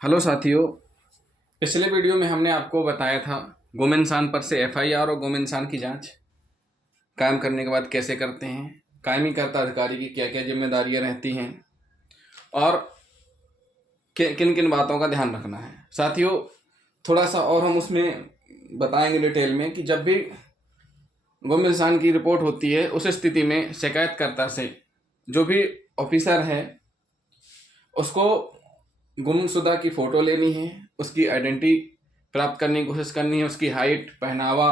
Hello साथियों। पिछले video में हमने आपको बताया था गुम इंसान पर से एफआईआर और गुम इंसान की जांच कायम करने के बाद कैसे करते हैं, कायमीकर्ता अधिकारी की क्या क्या जिम्मेदारियां रहती हैं और किन किन बातों का ध्यान रखना है। साथियों, थोड़ा सा और हम उसमें बताएंगे डिटेल में कि जब भी गुम इंसान की रिपोर्ट होती है उस स्थिति में शिकायतकर्ता से जो भी ऑफिसर है उसको गुमशुदा की फ़ोटो लेनी है, उसकी आइडेंटिटी प्राप्त करने की कोशिश करनी है, उसकी हाइट, पहनावा,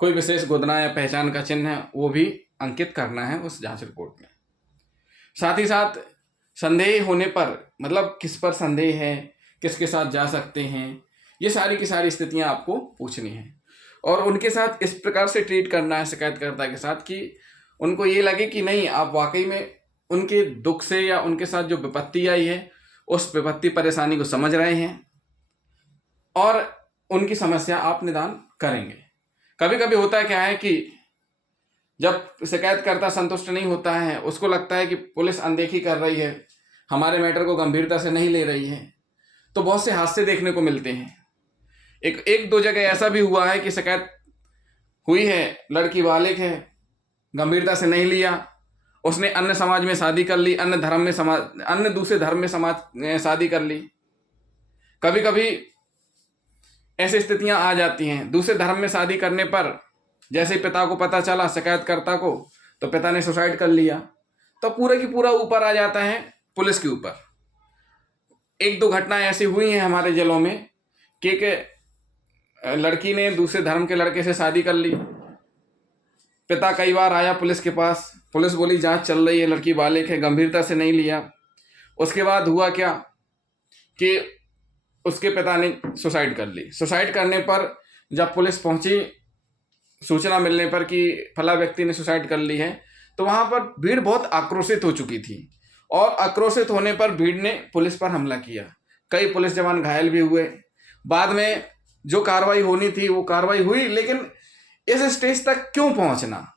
कोई विशेष गुदना या पहचान का चिन्ह है वो भी अंकित करना है उस जांच रिपोर्ट में। साथ ही साथ संदेह होने पर, मतलब किस पर संदेह है, किसके साथ जा सकते हैं, ये सारी की सारी स्थितियां आपको पूछनी है और उनके साथ इस प्रकार से ट्रीट करना है शिकायतकर्ता के साथ कि उनको ये लगे कि नहीं, आप वाकई में उनके दुख से या उनके साथ जो विपत्ति आई है उस विपत्ति परेशानी को समझ रहे हैं और उनकी समस्या आप निदान करेंगे। कभी कभी होता है क्या है कि जब शिकायतकर्ता संतुष्ट नहीं होता है, उसको लगता है कि पुलिस अनदेखी कर रही है, हमारे मैटर को गंभीरता से नहीं ले रही है, तो बहुत से हादसे देखने को मिलते हैं। एक दो जगह ऐसा भी हुआ है कि शिकायत हुई है, लड़की बालिग है, गंभीरता से नहीं लिया, उसने अन्य समाज में शादी कर ली, अन्य दूसरे धर्म में शादी कर ली। कभी कभी ऐसी स्थितियां आ जाती हैं, दूसरे धर्म में शादी करने पर जैसे पिता को पता चला, शिकायतकर्ता को, तो पिता ने सुसाइड कर लिया, तो पूरा की पूरा ऊपर आ जाता है पुलिस के ऊपर। एक दो घटनाएं ऐसी हुई हैं हमारे जिलों में कि लड़की ने दूसरे धर्म के लड़के से शादी कर ली, पिता कई बार आया पुलिस के पास, पुलिस बोली जांच चल रही है, लड़की बालिग है, गंभीरता से नहीं लिया। उसके बाद हुआ क्या कि उसके पिता ने सुसाइड कर ली। सुसाइड करने पर जब पुलिस पहुंची, सूचना मिलने पर कि फला व्यक्ति ने सुसाइड कर ली है, तो वहां पर भीड़ बहुत आक्रोशित हो चुकी थी और आक्रोशित होने पर भीड़ ने पुलिस पर हमला किया। कई पुलिस जवान घायल भी हुए। बाद में जो कार्रवाई होनी थी वो कार्रवाई हुई, लेकिन इस स्टेज तक क्यों पहुंचना,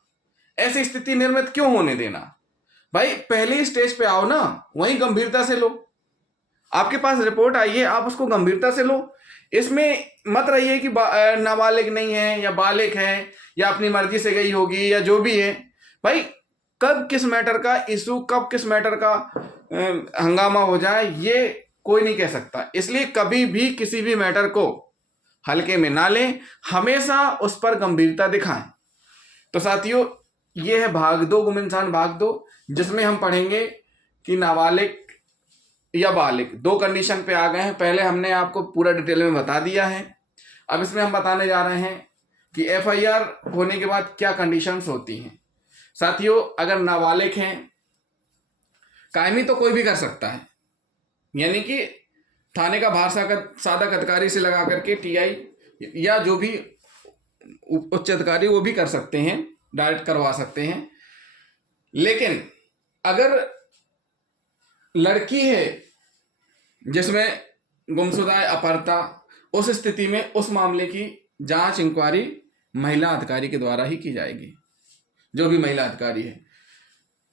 ऐसी स्थिति निर्मित क्यों होने देना? भाई पहले ही स्टेज पे आओ ना, वहीं गंभीरता से लो। आपके पास रिपोर्ट आई है, आप उसको गंभीरता से लो। इसमें मत रहिए कि नाबालिग नहीं है या बालिग है या अपनी मर्जी से गई होगी या जो भी है। भाई कब किस मैटर का इशू, कब किस मैटर का हंगामा हो जाए ये कोई नहीं कह सकता। इसलिए कभी भी किसी भी मैटर को हल्के में ना लें, हमेशा उस पर गंभीरता दिखाएं। तो साथियों, ये है भाग दो, गुम इंसान भाग दो, जिसमें हम पढ़ेंगे कि नाबालिग या बालिग दो कंडीशन पे आ गए हैं। पहले हमने आपको पूरा डिटेल में बता दिया है, अब इसमें हम बताने जा रहे हैं कि एफआईआर होने के बाद क्या कंडीशंस होती हैं। साथियों, अगर नाबालिग हैं, कायमी तो कोई भी कर सकता है, यानी कि थाने का बाहर साधक अधिकारी से लगा करके टीआई या जो भी उच्च अधिकारी वो भी कर सकते हैं, डायरेक्ट करवा सकते हैं। लेकिन अगर लड़की है जिसमें गुमशुदा है, अपहृता, उस स्थिति में उस मामले की जांच इंक्वायरी महिला अधिकारी के द्वारा ही की जाएगी, जो भी महिला अधिकारी है।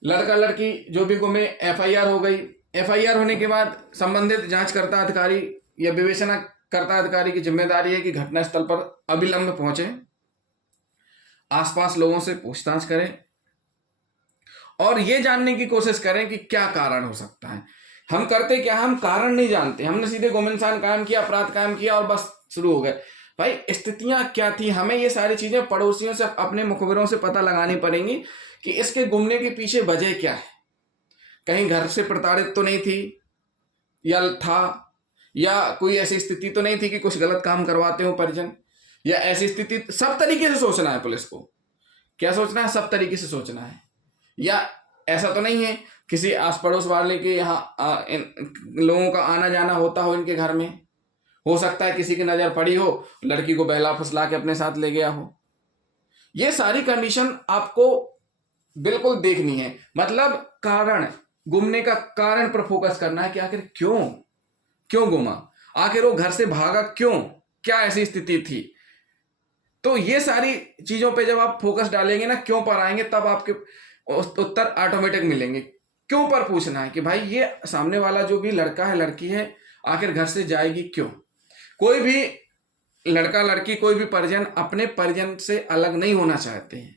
लड़का लड़की जो भी गुमे, एफआईआर हो गई। एफआईआर होने के बाद संबंधित जांचकर्ता अधिकारी या विवेचनाकर्ता अधिकारी की जिम्मेदारी है कि घटनास्थल पर अविलंब पहुंचे, आसपास लोगों से पूछताछ करें और यह जानने की कोशिश करें कि क्या कारण हो सकता है। हम करते क्या, हम कारण नहीं जानते, हमने सीधे गुम इंसान कायम किया, अपराध कायम किया और बस शुरू हो गए। भाई स्थितियां क्या थी, हमें ये सारी चीजें पड़ोसियों से, अपने मुखबिरों से पता लगानी पड़ेंगी कि इसके गुमने के पीछे वजह क्या है। कहीं घर से प्रताड़ित तो नहीं थी या था, या कोई ऐसी स्थिति तो नहीं थी कि कुछ गलत काम करवाते हो परिजन, या ऐसी स्थिति। सब तरीके से सोचना है पुलिस को। क्या सोचना है? सब तरीके से सोचना है। या ऐसा तो नहीं है किसी आस पड़ोस वाले के यहाँ लोगों का आना जाना होता हो, इनके घर में हो सकता है किसी की नजर पड़ी हो, लड़की को बहला फुसला के अपने साथ ले गया हो। ये सारी कंडीशन आपको बिल्कुल देखनी है। मतलब कारण, गुमने का कारण पर फोकस करना है कि आखिर क्यों गुमा, आखिर वो घर से भागा क्यों, क्या ऐसी स्थिति थी। तो ये सारी चीजों पे जब आप फोकस डालेंगे ना, क्यों पर आएंगे, तब आपके उत्तर ऑटोमेटिक मिलेंगे। क्यों पर पूछना है कि भाई ये सामने वाला जो भी लड़का है, लड़की है, आखिर घर से जाएगी क्यों? कोई भी लड़का लड़की, कोई भी परिजन अपने परिजन से अलग नहीं होना चाहते हैं,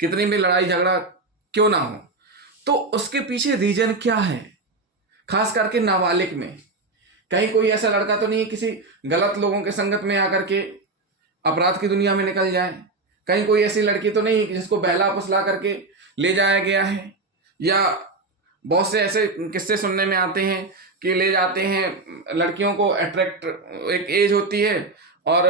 कितनी भी लड़ाई झगड़ा क्यों ना हो। तो उसके पीछे रीजन क्या है? खास करके नाबालिग में कहीं कोई ऐसा लड़का तो नहीं है किसी गलत लोगों के संगत में आकर के अपराध की दुनिया में निकल जाए? कहीं कोई ऐसी लड़की तो नहीं जिसको बहला फुसला करके ले जाया गया है? या बहुत से ऐसे किस्से सुनने में आते हैं कि ले जाते हैं लड़कियों को, अट्रैक्ट एक एज होती है और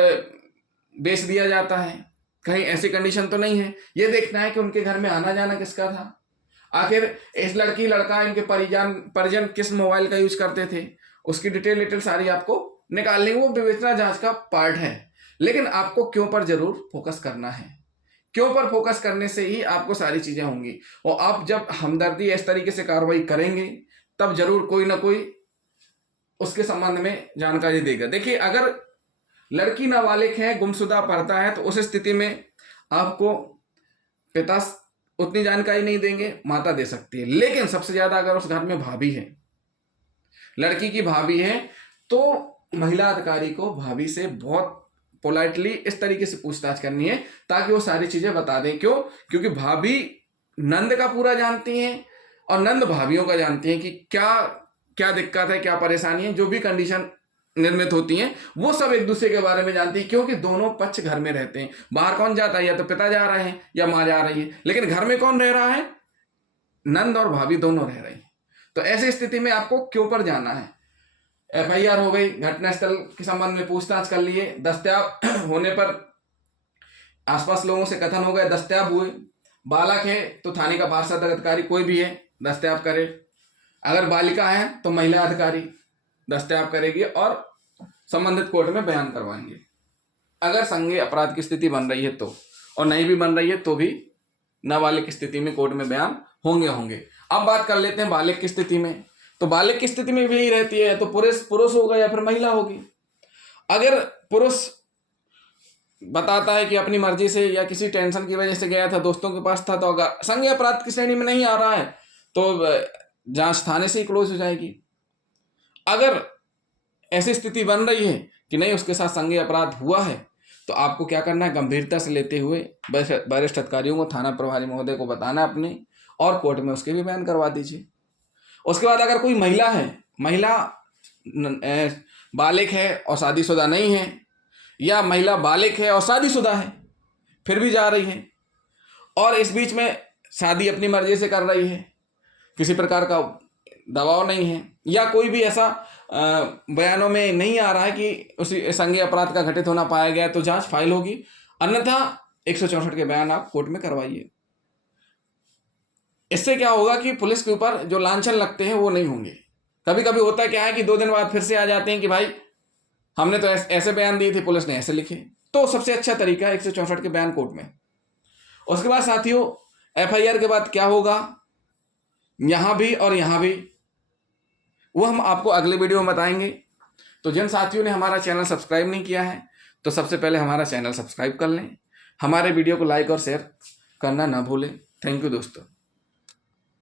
बेच दिया जाता है। कहीं ऐसी कंडीशन तो नहीं है? ये देखना है कि उनके घर में आना जाना किसका था, आखिर इस लड़की लड़का इनके परिजन किस मोबाइल का यूज करते थे, उसकी डिटेल सारी आपको निकालनी, वो विवेचना जांच का पार्ट है। लेकिन आपको क्यों पर जरूर फोकस करना है। क्यों पर फोकस करने से ही आपको सारी चीजें होंगी। और आप जब हमदर्दी इस तरीके से कार्रवाई करेंगे तब जरूर कोई ना कोई उसके संबंध में जानकारी देगा। देखिए, अगर लड़की नाबालिग है, गुमशुदा पढ़ता है, तो उस स्थिति में आपको पिता उतनी जानकारी नहीं देंगे, माता दे सकती है। लेकिन सबसे ज्यादा अगर उस घर में भाभी है, लड़की की भाभी है, तो महिला अधिकारी को भाभी से बहुत पोलाइटली इस तरीके से पूछताछ करनी है ताकि वो सारी चीजें बता दें। क्यों? क्योंकि भाभी नंद का पूरा जानती हैं और नंद भाभीियों का जानती हैं कि क्या क्या दिक्कत है, क्या परेशानी है, जो भी कंडीशन निर्मित होती हैं वो सब एक दूसरे के बारे में जानती है। क्योंकि दोनों पक्ष घर में रहते हैं। बाहर कौन जाता है? या तो पिता जा रहे हैं या माँ जा रही है, लेकिन घर में कौन रह रहा है? नंद और भाभी दोनों रह रही हैं। तो ऐसी स्थिति में आपको क्यों पर जाना है? FIR हो गई, घटनास्थल के संबंध में पूछताछ कर लिए, दस्तयाब होने पर आसपास लोगों से कथन हो गए, दस्तयाब हुए। बालक है तो थाने का पार्षद अधिकारी कोई भी है दस्तयाब करे। अगर बालिका है तो महिला अधिकारी दस्तयाब करेगी और संबंधित कोर्ट में बयान करवाएंगे। अगर संज्ञेय अपराध की स्थिति बन रही है तो, और नहीं भी बन रही है तो भी नाबालिग की स्थिति में कोर्ट में बयान होंगे। अब बात कर लेते हैं बालिग की स्थिति में। तो बालिग की स्थिति में भी यही रहती है, तो पुरुष होगा या फिर महिला होगी। अगर पुरुष बताता है कि अपनी मर्जी से या किसी टेंशन की वजह से गया था, दोस्तों के पास था, तो अगर संज्ञेय अपराध की श्रेणी में नहीं आ रहा है तो जांच थाने से ही क्लोज हो जाएगी। अगर ऐसी स्थिति बन रही है कि नहीं उसके साथ संज्ञेय अपराध हुआ है तो आपको क्या करना है? गंभीरता से लेते हुए वरिष्ठ अधिकारियों को, थाना प्रभारी महोदय को बताना अपने, और कोर्ट में उसके भी बयान करवा दीजिए। उसके बाद अगर कोई महिला है, महिला बालिग है और शादीशुदा नहीं है, या महिला बालिग है और शादीशुदा है फिर भी जा रही है, और इस बीच में शादी अपनी मर्जी से कर रही है, किसी प्रकार का दबाव नहीं है, या कोई भी ऐसा बयानों में नहीं आ रहा है कि उसी संज्ञेय अपराध का घटित होना पाया गया, तो जांच फाइल होगी। अन्यथा 164 के बयान आप कोर्ट में करवाइए। इससे क्या होगा कि पुलिस के ऊपर जो लांछन लगते हैं वो नहीं होंगे। कभी कभी होता क्या है कि 2 दिन बाद फिर से आ जाते हैं कि भाई हमने तो ऐसे बयान दिए थे, पुलिस ने ऐसे लिखे। तो सबसे अच्छा तरीका है 164 के बयान कोर्ट में। उसके बाद साथियों, FIR के बाद क्या होगा यहां भी और यहां भी, वो हम आपको अगले वीडियो में बताएंगे। तो जिन साथियों ने हमारा चैनल सब्सक्राइब नहीं किया है तो सबसे पहले हमारा चैनल सब्सक्राइब कर लें, हमारे वीडियो को लाइक और शेयर करना ना भूलें। थैंक यू दोस्तों।